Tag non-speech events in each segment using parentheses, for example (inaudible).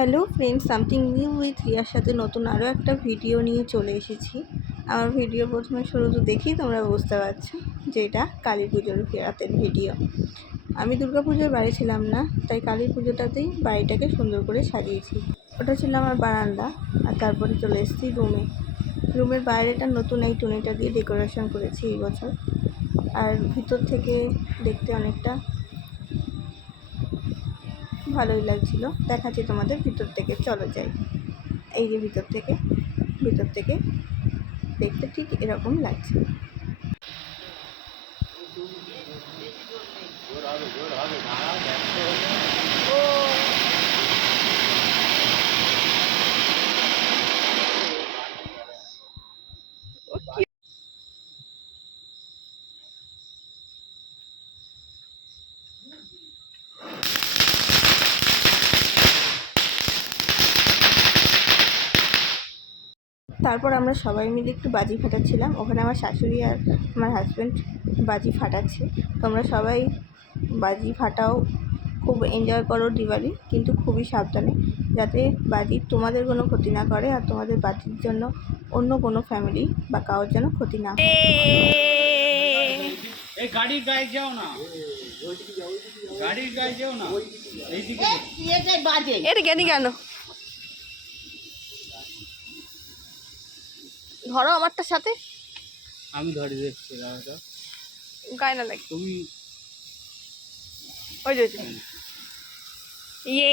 Hello friend something new with রিয়ার সাথে নতুন আরও একটা ভিডিও নিয়ে চলে এসেছি। আমার ভিডিও প্রথমে শুরু তো দেখেই তোমরা বুঝতে পারছ যে এটা কালী পুজোর রাতের ভিডিও আমি দুর্গা পুজোর বাড়ি ছিলাম না, তাই কালী পুজোটাতেই বাড়িটাকে সুন্দর করে সাজিয়েছি। ওটা ছিল আমার বারান্দা, আর তারপরে চলে এসেছি রুমে। রুমের বাইরেটা নতুন এই টুনিটা দিয়ে ডেকোরেশন করেছি এই বছর। আর ভিতর থেকে দেখতে অনেকটা ভালোই লাগছিল। দেখাচ্ছি তোমাদের ভিতর থেকে। চলো যাই। এই যে ভিতর থেকে। ভিতর থেকে দেখতে ঠিক এরকম লাগছে। তারপর আমরা সবাই মিলে একটু বাজি ফাটাচ্ছিলাম। ওখানে আমার শাশুড়ি আর আমার হাজব্যান্ড বাজি ফাটাচ্ছে। তোমরা সবাই বাজি ফাটাও খুব এনজয় করো দিওয়ালি কিন্তু খুবই সাবধানে যাতে বাজি তোমাদের কোনো ক্ষতি না করে আর তোমাদের বাজির জন্য অন্য কোনো ফ্যামিলি বা কারোর যেন ক্ষতি না এই গাড়ির গায়ে যাও না। গাড়ির গায়ে যাও না। এইদিকে এটা জ্ঞানী কেন ধরো আমারটার সাথে। আমি ধরে দেখছি গাড়িটা গায়ে না লাগে। তুমি ওই যে ইয়ে।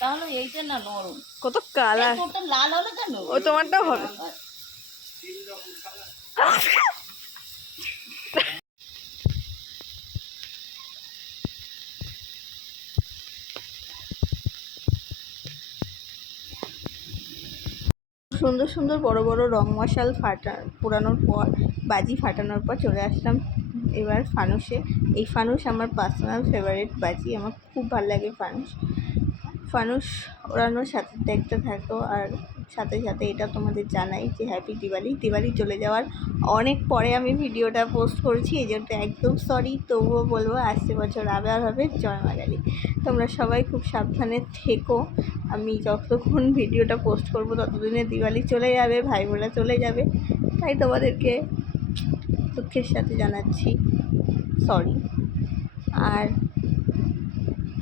তাহলে এইটা না নরম। কত কালার। তোমারটা লাল হলো কেন? ও তোমারটাও হবে। (laughs) সুন্দর সুন্দর বড় বড় রং মশাল ফাটা পোড়ানোর পর, বাজি ফাটানোর পর চলে আসলাম। এবার ফানুসে। এই ফানুস আমার পার্সোনাল ফেভারিট বাজি। আমার খুব ভালো লাগে ফানুস। ফানুস ওড়ানোর সাথে দেখতে থাকো আর সাথে সাথে এটা তোমাদের জানাই যে হ্যাপি দিওয়ালি দিওয়ালি চলে যাওয়ার অনেক পরে আমি ভিডিওটা পোস্ট করেছি, এই জন্য একদম সরি তবুও বলব আসছে বছর আবার হবে জয় মাগালি তোমরা সবাই খুব সাবধানে থেকো। আমি যতক্ষণ ভিডিওটা পোস্ট করব ততদিনে দিওয়ালি চলে যাবে ভাই বোনা চলে যাবে। তাই তোমাদেরকে দুঃখের সাথে জানাচ্ছি। সরি আর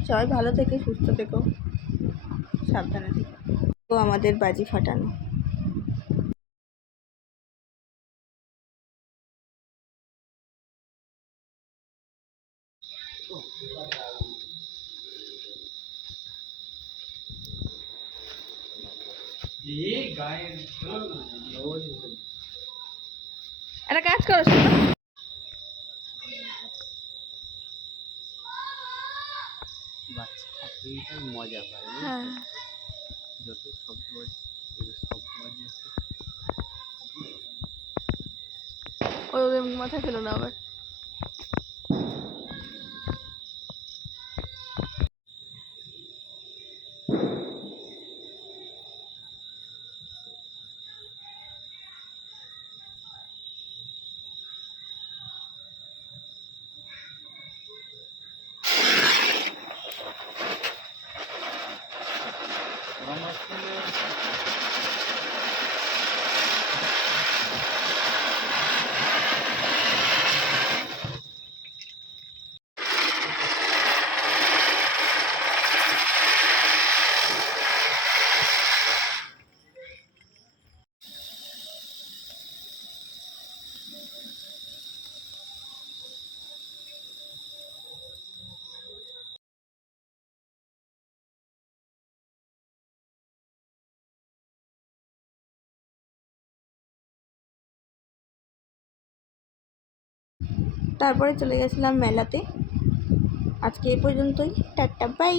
সবাই ভালো থেকে, সুস্থ থেকো। সাবধানে থেকো। আমাদের বাজি ফাটানো। এই গায়ে চলো না ওই একটা কাজ করো বাচ্চা থাকলেই মজা পায় যত শব্দ শব্দ ওদের মাথায় ফেলো না আবার। তারপরে চলে গেছিলাম মেলাতে। আজকে এ পর্যন্তই টাটা বাই।